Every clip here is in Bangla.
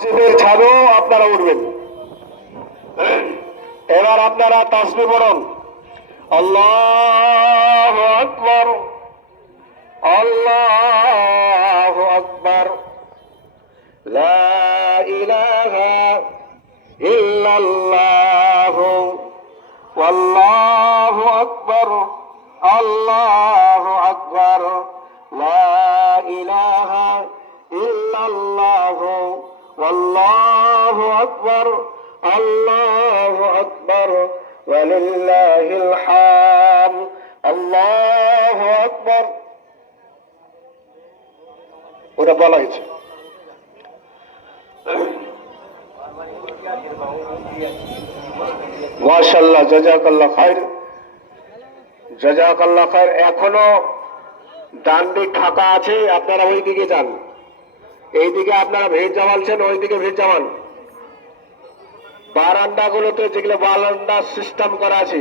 মসজিদের ছাদেও আপনারা উঠবেন। এবার আপনারা তাসবিহ পড়ুন, আল্লাহু আকবার, আল্লাহু আকবার, লা ইলাহা ইল্লাল্লাহ, ওয়াল্লাহু আকবার, আল্লাহু আকবার, লা ইলাহা ইল্লাল্লাহ, ওয়াল্লাহু আকবার, আল্লাহু আকবার, ওয়ালিল্লাহিল হামদ, আল্লাহু আকবার। ওটা বলা হয়েছে। মাশাআল্লাহ, জাযাকাল্লাহ খায়র, জাযাকাল্লাহ খায়র। এখনো ডান দিক ফাঁকা আছে, আপনারা ওই দিকে যান। এইদিকে আপনারা ভিড় জমালছেন, ওইদিকে ভিড় জমান। বারান্দাগুলোতে যেগুলো বারান্দা সিস্টেম করা আছে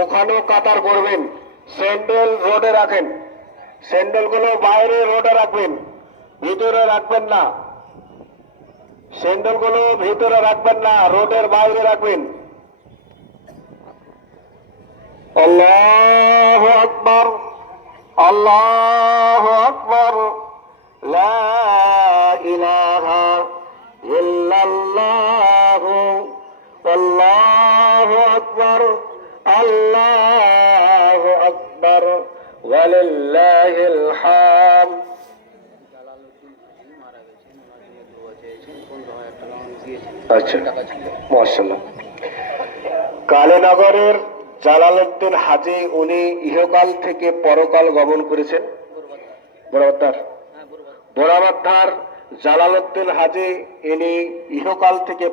ওখানেও কাতার করবেন। স্যান্ডেল রোডে রাখেন, স্যান্ডেলগুলো বাইরে রোডে রাখবেন, ভিতরে রাখবেন না। স্যান্ডেলগুলো ভিতরে রাখবেন না, রোডের বাইরে রাখবেন। আল্লাহু আকবার, আল্লাহু আকবার, লা ইলাহা ইল্লাল্লাহ, আল্লাহু আকবার, আল্লাহু আকবার, ওয়ালিল্লাহিল হামদ। আচ্ছা, মাশাআল্লাহ। কালীনগরের জালালউদ্দিন হাজী, উনি ইহকাল থেকে পরকাল গমন করেছেন। বড়াবাদ্দার জালালউদ্দিন হাজী, ইনি ইহকাল থেকে